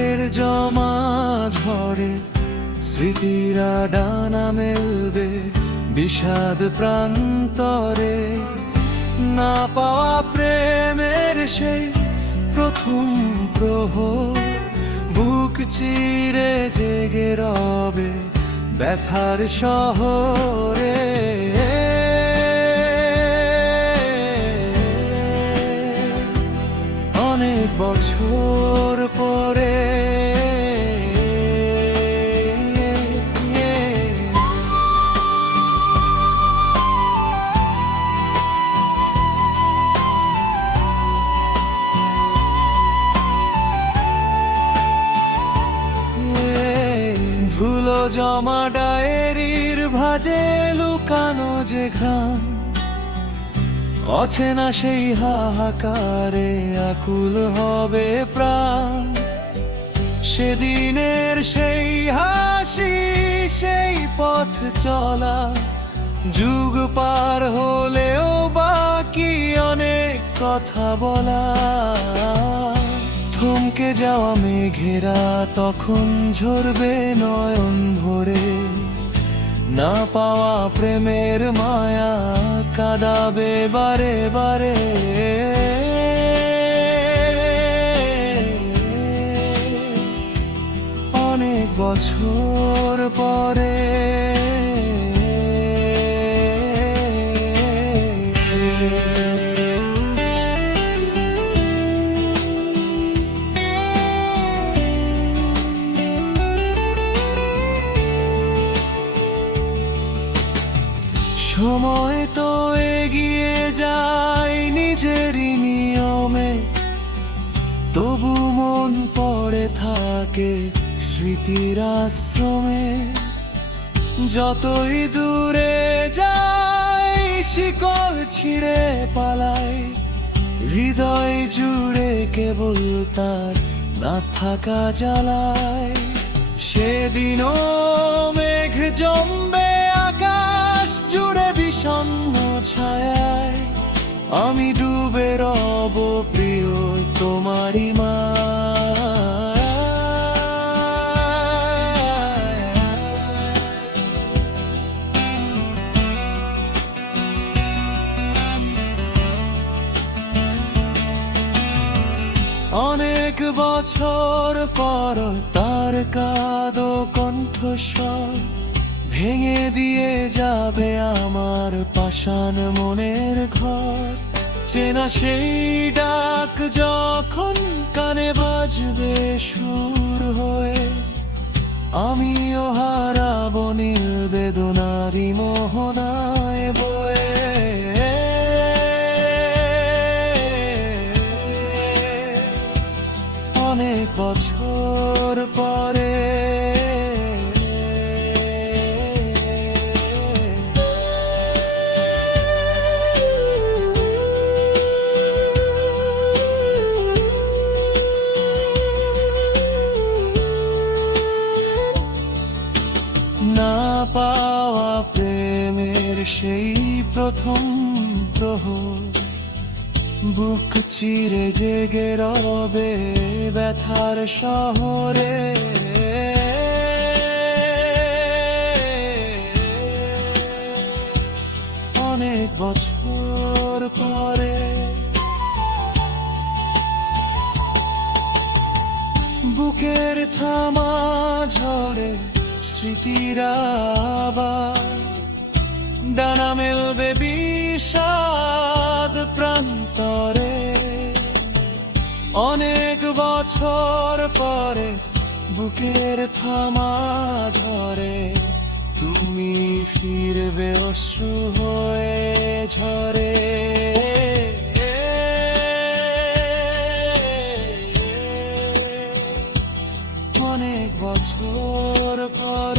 বুকের জমা ঝড়ে স্মৃতিরা ডানা মেলবে বিষাদ প্রান্তরে। না পাওয়া প্রেমের সেই প্রথম প্রহর, বুক চিরে জেগে রবে ব্যথার শহরে। অনেক বছর পরে ধুলো জমা ডায়েরির ভাঁজে লুকানো যে ঘ্রাণ, অচেনা সেই হাহাকারে আকুল হবে প্রাণ। সেদিনের সেই হাসি, সেই পথ চলা, যুগ পার হলেও বাকি অনেক কথা বলা। থমকে যাওয়া মেঘেরা তখন ঝরবে নয়ন ভরে, না পাওয়া প্রেমের মায়া কাঁদাবে বারে বারে। অনেক বছর পরে সময় তো এগিয়ে যায় নিজেরই নিয়মে, তবু মন পড়ে থাকে স্মৃতির আশ্রমে। যতই দূরে যাই শিকল ছিঁড়ে পালাই, হৃদয় জুড়ে কেবল তার না থাকা জ্বালায়। সেদিনও মেঘ জমবে আকাশ জুড়ে বিষণ্ণ ছায়ায়, আমি ডুবে রব প্রিয় তোমারই মায়ায়। অনেক বছর পর তার কাঁদো কণ্ঠস্বর ভেঙে দিয়ে যাবে আমার পাষাণ মনের ঘর। চেনা সেই ডাক যখন কানে বাজবে সুর হয়ে, আমিও হারাবো নীল বেদনারি মোহনায় বয়ে। অনেক বছর পরে না পাওয়া প্রেমের সেই প্রথম প্রহর, বুক চিরে জেগে রবে ব্যথার শহরে। অনেক বছর পরে বুকের থামা ঝরে স্মৃতিরা আবার ডানা মেলবে বিষাদ প্রান্তরে। অনেক বছর পরে বুকের থামা ঝরে, তুমি ফিরবে অশ্রু হয়ে ঝরে। অনেক বছর পর